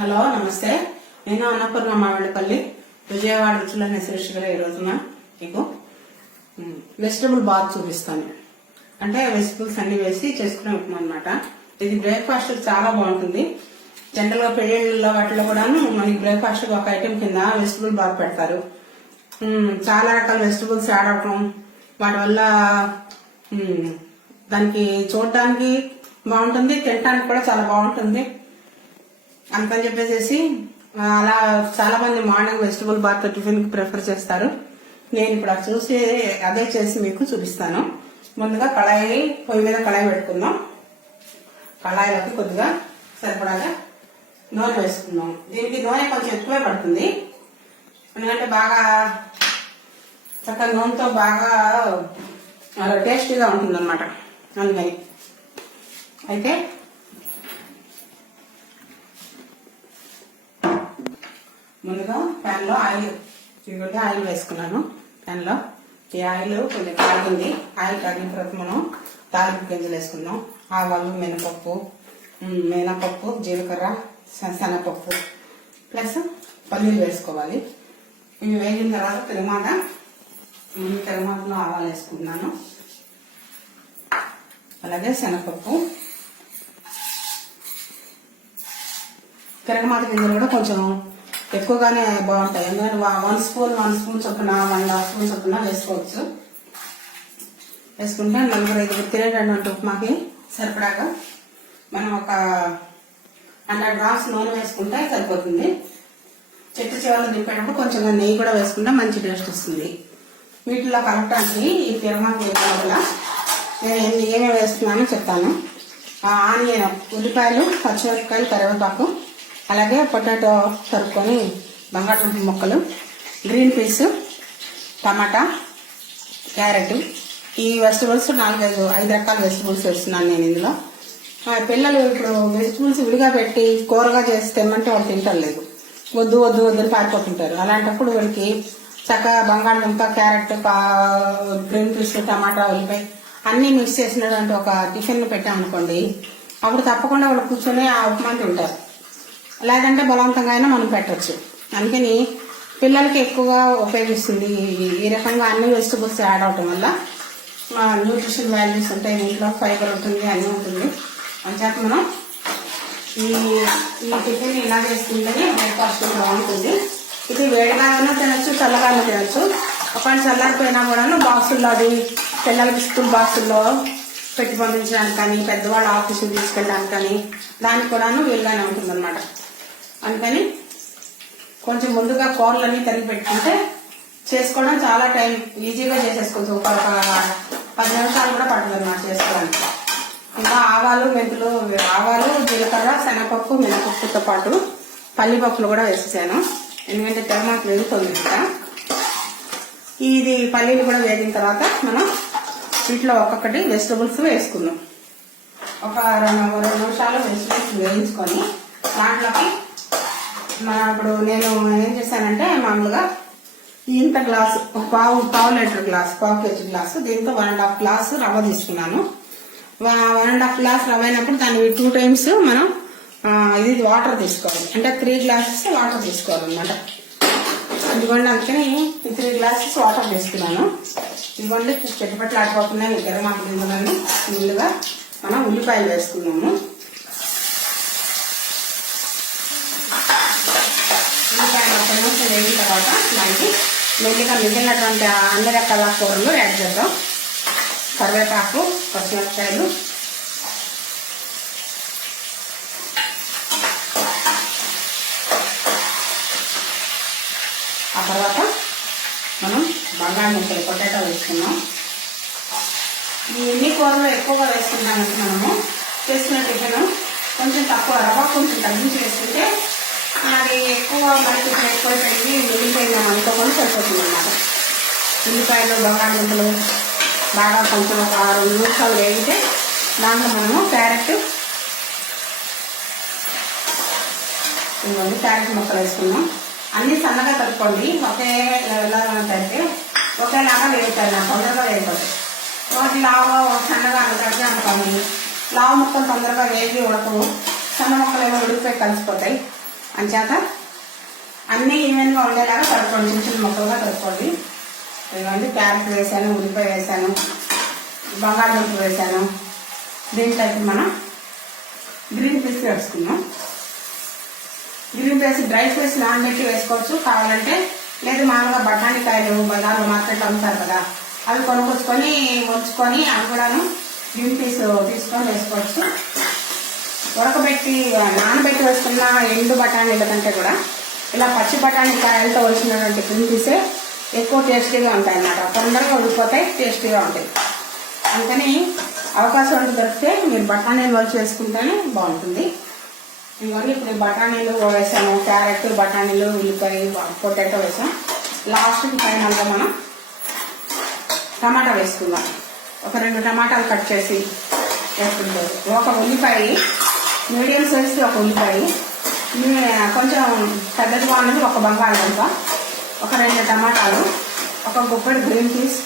Hello నమస్తే. నేను అన్నపూర్ణ మామిడిపల్లి విజయవాడ రుచులనే శీర్షికలో ఈ రోజున మీకు వెజిటబుల్ బాత్ చూపిస్తాను. అంటే వెజిటబుల్స్ అన్ని వేసి చేసుకునే ఉప్మా అనమాట ఇది బ్రేక్ఫాస్ట్ చాలా బాగుంటుంది. జనరల్గా పెళ్ళిళ్ళలో వాటిలో కూడాను మనకి బ్రేక్ఫాస్ట్ ఒక ఐటెం కింద వెజిటబుల్ బాత్ పెడతారు. చాలా రకాల వెజిటబుల్స్ యాడ్ అవటం వాటి వల్ల దానికి చూడడానికి బాగుంటుంది తినడానికి కూడా చాలా బాగుంటుంది. అందుకని చెప్పేసి అలా చాలా మంది morning vegetable bath tiffin prefer చేస్తారు. నేను ఇప్పుడు అది చూసి అదే చేసి మీకు చూపిస్తాను. ముందుగా కళాయి పొయ్యి మీద కళాయి పెట్టుకుందాం. కళాయిలోకి కొద్దిగా సరిపడాగా నూనె వేసుకుందాం. దీనికి నూనె కొంచెం ఎక్కువే పడుతుంది. ఎందుకంటే బాగా చక్కగా నూనెతో బాగా టేస్టీగా ఉంటుంది అనమాట అందుకని. అయితే ముందుగా ప్యాన్లో ఆయిల్ ఇదిగోండి ఆయిల్ వేసుకున్నాను. ప్యాన్లో ఈ ఆయిల్ కొంచెం కాగింది. ఆయిల్ కాగిన తర్వాత మనం తాలింపు గింజలు వేసుకుందాం. ఆవాలు మినపప్పు మినపప్పు జీలకర్ర శనగపప్పు. ప్లస్ పల్లీలు వేసుకోవాలి. ఇవి వేగిన తర్వాత తిరుమాట ఉమ్, తిరుమాతలో ఆవాలు వేసుకుంటున్నాను. అలాగే శనగపప్పు. తిరగమాత గింజలు కూడా కొంచెం ఎక్కువగానే బాగుంటాయి. ఎందుకంటే వన్ స్పూన్ వన్ స్పూన్ చొప్పున వన్ హాఫ్ స్పూన్ చొప్పున వేసుకోవచ్చు. వేసుకుంటే నలుగురు ఐదుగురు తినేటటువంటి ఉప్మాకి సరిపడాగా మనం ఒక హండ్రెడ్ గ్రామ్స్ నూనె వేసుకుంటే సరిపోతుంది. చెట్టు చివరిలో దింపేటప్పుడు కొంచెం నెయ్యి కూడా వేసుకుంటే మంచి టేస్ట్ వస్తుంది. వీటిలో కలపడానికి ఈ తిరమాకు వేయడం నేను ఏమేమి వేసుకున్నానో చెప్తాను. ఆనియన్ ఉల్లిపాయలు పచ్చిమిరపకాయలు కరివేపాకు అలాగే పొటాటో తరుక్కొని బంగాళదుంప ముక్కలు గ్రీన్ పీస్ టమాటా క్యారెట్. ఈ వెజిటబుల్స్ నాలుగైదు ఐదు రకాల వెజిటబుల్స్ వేస్తున్నాను నేను ఇందులో. ఆ, పిల్లలు ఇప్పుడు వెజిటబుల్స్ విడిగా పెట్టి కూరగా చేసి తెమ్మంటే వాళ్ళు తింటలేదు వద్దు వద్దు వద్దు పారిపోతుంటారు. అలాంటప్పుడు వీళ్ళకి చక్కగా బంగాళదుంప క్యారెట్ పా- గ్రీన్ పీస్ టమాటా ఉల్లిపాయ అన్నీ మిక్స్ చేసినటువంటి ఒక టిఫిన్ పెట్టామనుకోండి అప్పుడు తప్పకుండా వాళ్ళు కూర్చొని ఆ ఉప్మా తింటారు. లేదంటే బలవంతంగా అయినా మనం పెట్టచ్చు. అందుకని పిల్లలకి ఎక్కువగా ఉపయోగిస్తుంది ఈ- రకంగా అన్ని వెజిటబుల్స్ యాడ్ అవటం వల్ల. న్యూట్రిషన్ వాల్యూస్ ఉంటాయి ఇంట్లో ఫైబర్ ఉంటుంది అన్నీ ఉంటుంది. అంచేత మనం ఈ ఈ టిఫిన్ ఇలా చేసుకుంటేనే బ్రేక్ఫాస్ట్ బాగుంటుంది. ఇది వేడిగానే తినచ్చు చల్లగానే తినచ్చు. ఒకవేళ చల్లారిపోయినా కూడాను బాక్సుల్లో అది పిల్లలకి స్కూల్ బాక్సుల్లో పెట్టి పంపించడానికి కానీ పెద్దవాళ్ళ ఆఫీసులు తీసుకెళ్ళడానికి కానీ దానికి కూడాను వీలుగానే ఉంటుందనమాట అందుకని కొంచెం ముందుగా కూరలన్నీ తరిగి పెట్టుకుంటే చేసుకోవడం చాలా టైం ఈజీగా చేసేసుకోవచ్చు. ఒక పది నిమిషాలు కూడా పడుతుంది అన్నమాట చేసుకోవడానికి. ఇంకా ఆవాలు మెంతులు ఆవాలు జీలకర్ర శనగపప్పు మినపప్పుతో పాటు పల్లిపప్పులు కూడా వేసేసాను. ఎందుకంటే తెరమాకు వేగుతుంది కదా ఇది పల్లీలు కూడా వేగిన తర్వాత మనం వీటిలో ఒక్కొక్కటి వెజిటబుల్స్ వేసుకుందాం. ఒక రెండు రెండు నిమిషాలు వెజిటబుల్స్ వేయించుకొని దాంట్లోకి మన ఇప్పుడు నేను ఏం చేశానంటే మామూలుగా ఇంత గ్లాసు పావు పావు లీటర్ గ్లాస్ పావు కేజీ గ్లాసు దీంతో వన్ అండ్ హాఫ్ గ్లాస్ రవ్వ తీసుకున్నాను. వన్ అండ్ హాఫ్ గ్లాస్ రవ్వ అయినప్పుడు దాన్ని టూ టైమ్స్ మనం ఇది వాటర్ తీసుకోవాలి. అంటే త్రీ గ్లాసెస్ వాటర్ తీసుకోవాలన్నమాట. ఇదిగోండి అందుకని త్రీ గ్లాసెస్ వాటర్ తీసుకున్నాను. ఇదిగోండి చెట్టుపట్లు ఆడిపోకుండా గరం మాకు ముందుగా మనం ఉల్లిపాయలు వేసుకున్నాము కొంచెం ఒక వేగిన తర్వాత దానికి మెల్లిగా మిగిలినటువంటి అన్ని రకాల కూరలు యాడ్ చేద్దాం. కరివేపాకు పచ్చిమిరపకాయలు. ఆ తర్వాత మనం బంగాళదుంపలు పొటాటో వేసుకున్నాం ఈ ఎన్ని కూరలు ఎక్కువగా వేసుకుంటామంటే మనము చేసిన టిఫిన్ కొంచెం తక్కువ రవ్వ కొంచెం తగ్గించి వేసుకుంటే అది ఎక్కువ మనకి ఎక్కువ పెరిగి ఉల్లిపాయలు మనతో సరిపోతుంది అన్నమాట ఉల్లిపాయలు బంగాళదుంపలు బాగా కొంచెం ఒక ఆరు నిమిషాలు వేగితే దాంట్లో మనము క్యారెట్ ఇవ్వండి క్యారెట్ ముక్కలు వేసుకున్నాం అన్ని సన్నగా తట్టుకోండి ఒకే లెవెల్లో తడితే ఒకేలాగా వేగుతాయి నాకు తొందరగా వేగిపోతాయి ఒకటి లావు సన్నగా అనుకుంటే అనుకోండి. లావు ముక్కలు తొందరగా వేగి ఉడకవు. సన్న ముక్కలు ఏమో ఉడికిపోయి కలిసిపోతాయి. అంచేత అన్నీ ఈవెన్గా ఉండేలాగా కలుపుకోండి చిన్న చిన్న ముక్కలుగా కలుపుకోండి ఇదిగోండి క్యారెట్ వేసాను ఉల్లిపాయ వేసాను బంగాళదుంప వేసాను. దీంట్లో అయితే మనం గ్రీన్ పీస్ వేసుకుందాం. గ్రీన్ పీస్ డ్రై పీస్ నానబెట్టి వేసుకోవచ్చు. కావాలంటే లేదు మామూలుగా బఠానీ కాయలు బజార్లో మార్కెట్లో అమ్ముతారు కదా అవి కొనుక్కొచ్చుకొని ఉంచుకొని అవి కూడాను గ్రీన్ పీస్ తీసుకొని వేసుకోవచ్చు. ఉడకబెట్టి నానబెట్టి వేసుకున్న ఎండు బఠానీల కంటే కూడా ఇలా పచ్చి బఠానీ కాయలతో వచ్చినటువంటి గ్రీన్ ఎక్కువ టేస్టీగా ఉంటాయి అన్నమాట తొందరగా ఉడికిపోతాయి టేస్టీగా ఉంటాయి. అందుకని అవకాశం ఉంటే దొరికితే మీరు బఠానీలు వలిచి వేసుకుంటేనే బాగుంటుంది. ఇవన్నీ ఇప్పుడు బఠానీలు వేసాము. క్యారెట్ బఠానీలు ఉల్లిపాయ పొటాటో వేసాం. లాస్ట్కి పైన మనం టమాటా వేసుకుందాం. ఒక రెండు టమాటాలు కట్ చేసి వేసుకుంటారు ఒక ఉల్లిపాయ మీడియం సైజ్కి ఒక ఉల్లిపాయ కొంచెం పెద్దది బాగున్నది ఒక బంగాళదుంప ఒక రెండు టమాటాలు ఒక గుప్పడి గ్రీన్ పీస్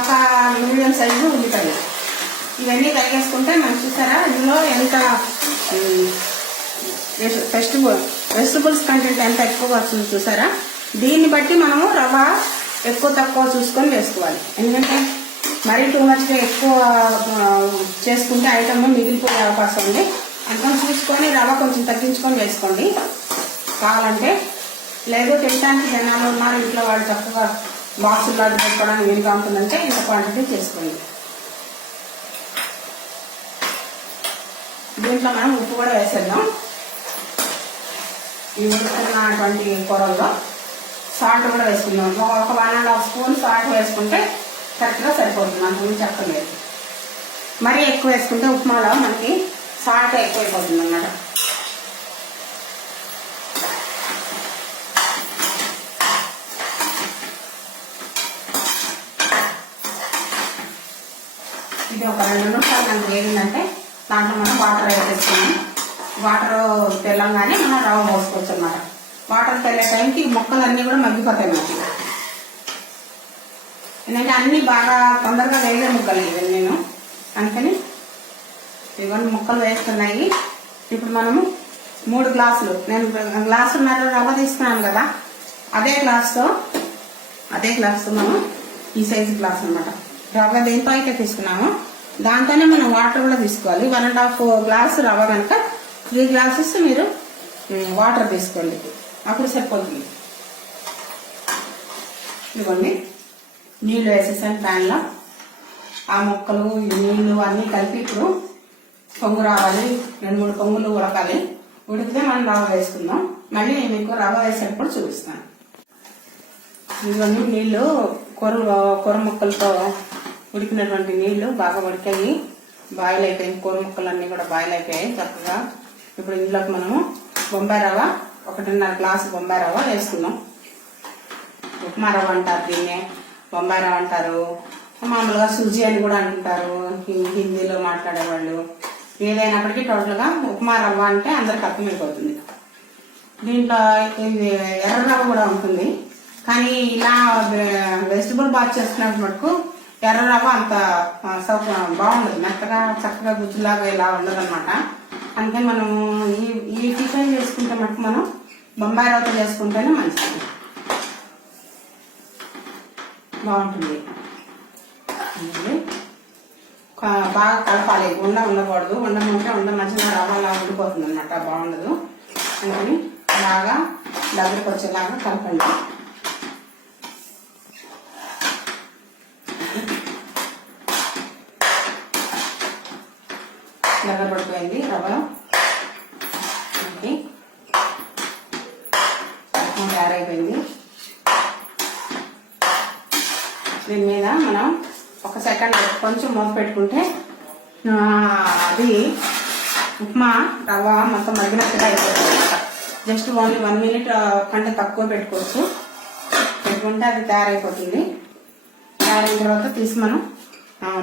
ఒక మీడియం సైజు ఉల్లిపాయలు ఇవన్నీ తరిగేసుకుంటే మనం చూసారా ఇందులో ఎంత వెజిటబుల్ వెజిటబుల్స్ కంటెంట్ ఎంత ఎక్కువగా వస్తుంది చూసారా? దీన్ని బట్టి మనము రవ్వ ఎక్కువ తక్కువ చూసుకొని వేసుకోవాలి. ఎందుకంటే మరీ టూ మచ్గా ఎక్కువ చేసుకుంటే ఐటమ్ మిగిలిపోయే అవకాశం ఉంది. అందుకని చూసుకొని రవ్వ కొంచెం తగ్గించుకొని వేసుకోండి. కావాలంటే లేదు తినడానికి జనాలు ఉన్నారు ఇంట్లో వాళ్ళు చక్కగా లాంటి పెట్టుకోవడానికి వీలుగా ఉంటుందంటే ఇంత క్వాంటిటీ చేసుకోండి. దీంట్లో మనం ఉప్పు కూడా వేసేద్దాం. ఈ ఉడుకున్నటువంటి కూరల్లో సాల్ట్ కూడా వేసుకుందాం. ఒక- ఒక one and half spoon salt వేసుకుంటే కరెక్ట్గా సరిపోతుంది. అంతకుమించి చెప్పలేదు మరీ ఎక్కువ వేసుకుంటే ఉప్మాలో మనకి సాల్ట్ ఎక్కువైపోతుంది అన్నమాట. ఇది ఒక రెండు నిమిషాలు మనకు వేగిందంటే దాంట్లో మనం వాటర్ వేసేసుకున్నాం వాటర్ తెల్లంగానే మనం రవ్వ పోసుకోవచ్చు అనమాట వాటర్ తెల్లే టైంకి మొక్కలన్నీ కూడా మగ్గిపోతాయి మనకి. ఎందుకంటే అన్నీ బాగా తొందరగా వేయలే ముక్కలు ఇవన్నీ నేను. అందుకని ఇవన్నీ ముక్కలు వేస్తున్నాయి. ఇప్పుడు మనము మూడు గ్లాసులు. నేను గ్లాసున్నర రవ్వ తీసుకున్నాను కదా అదే గ్లాస్తో అదే గ్లాస్తో మనం ఈ సైజు గ్లాస్ అన్నమాట. రవ్వ దేంతో అయితే తీసుకున్నాము? దాంతోనే మనం వాటర్ కూడా తీసుకోవాలి. వన్ అండ్ హాఫ్ గ్లాస్ రవ్వ కనుక త్రీ గ్లాసెస్ మీరు వాటర్ తీసుకోండి. అప్పుడు సరిపోతుంది. ఇదిగోండి. నీళ్ళు వేసేసాను ప్యాన్లో. ఆ మొక్కలు నీళ్ళు అన్నీ కలిపి ఇప్పుడు పొంగు రావాలి రెండు మూడు పొంగులు ఉడకాలి. ఉడికితే మనం రవ్వ వేసుకుందాం. మళ్ళీ నేను మీకు రవ్వ వేసేటప్పుడు చూపిస్తాను. ఇవన్నీ నీళ్ళు కూర కూర ముక్కలతో ఉడికినటువంటి నీళ్ళు బాగా ఉడికాయి. బాయిల్ అయిపోయాయి కూర ముక్కలన్నీ కూడా బాయిల్ అయిపోయాయి చక్కగా. ఇప్పుడు ఇందులోకి మనము బొంబాయి రవ్వ ఒకటిన్నర గ్లాసు బొంబాయి రవ్వ వేసుకుందాం. ఉప్మా రవ్వ అంటారు దీన్నే. బొంబాయి రవ్వ అంటారు. మామూలుగా సుజీ అని కూడా అంటారు. హిందీలో మాట్లాడేవాళ్ళు. ఏదైనప్పటికీ టోటల్గా ఉప్మా రవ్వ అంటే అందరికి అర్థమైపోతుంది. దీంట్లో ఇది ఎర్ర రవ్వ కూడా ఉంటుంది. కానీ ఇలా వెజిటబుల్ బాత్ చేసుకున్నప్పుడు మటుకు ఎర్ర రవ్వ అంత సౌ సౌక బాగుండదు. మెత్తగా చక్కగా గుజ్జులాగా ఇలా ఉండదు అనమాట అందుకని మనం ఈ ఈ టిఫిన్ చేసుకుంటే మటుకు మనం బొంబాయి రవ్వతో చేసుకుంటేనే మంచిది. బాగుంటుంది. బాగా కలపాలి. ఉండ ఉండకూడదు. ఉండ ఉంటే ఉండ మధ్యలో రవ్వ అలా ఉండిపోతుంది అనమాట బాగుండదు. అందుకని బాగా దగ్గరికి వచ్చేలాగా కలపండి. దగ్గర పడిపోయింది రవ్వ. తయారైపోయింది. దీని మీద మనం ఒక సెకండ్ కొంచెం మూత పెట్టుకుంటే అది ఉప్మా రవ్వ మొత్తం మగ్గినట్టుగా అయిపోతుంది అనమాట జస్ట్ ఓన్లీ వన్ మినిట్ కంటే తక్కువ పెట్టుకోవచ్చు. పెట్టుకుంటే అది తయారైపోతుంది. తయారైన తర్వాత తీసి మనం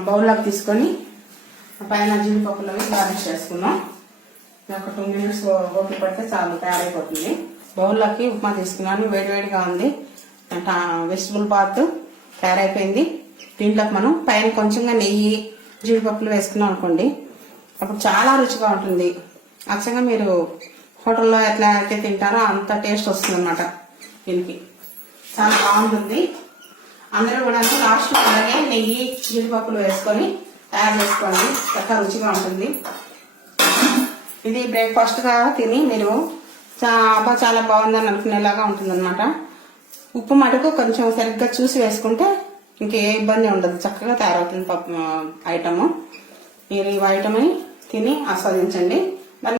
బౌల్లోకి తీసుకొని పైన జీడిపప్పులోకి అవి గార్నిష్ చేసుకున్నాం ఒక టూ మినిట్స్ ఓపిక పడితే చాలు తయారైపోతుంది. బౌల్లోకి ఉప్మా తీసుకున్నాను వేడివేడిగా ఉంది. వెజిటబుల్ బాత్ తయారైపోయింది. దీంట్లోకి మనం పైన కొంచెంగా నెయ్యి జీడిపప్పులు వేసుకున్నాం అనుకోండి అప్పుడు చాలా రుచిగా ఉంటుంది. అచ్చంగా మీరు హోటల్లో ఎట్లా అయితే తింటారో అంత టేస్ట్ వస్తుంది అనమాట దీనికి. చాలా బాగుంటుంది. అందరూ కూడా లాస్ట్ అలాగే నెయ్యి జీడిపప్పులు వేసుకొని తయారు చేసుకోండి. చక్కగా రుచిగా ఉంటుంది. ఇది బ్రేక్ఫాస్ట్గా తిని మీరు చా- అబ్బా చాలా బాగుందని అనుకునేలాగా ఉంటుందన్నమాట. ఉప్పు మటుకు కొంచెం సరిగ్గా చూసి వేసుకుంటే ఇంకే ఇబ్బంది ఉండదు. చక్కగా తయారవుతుంది పప్పు ఐటమ్ మీరు ఈ ఐటమ్ని తిని ఆస్వాదించండి.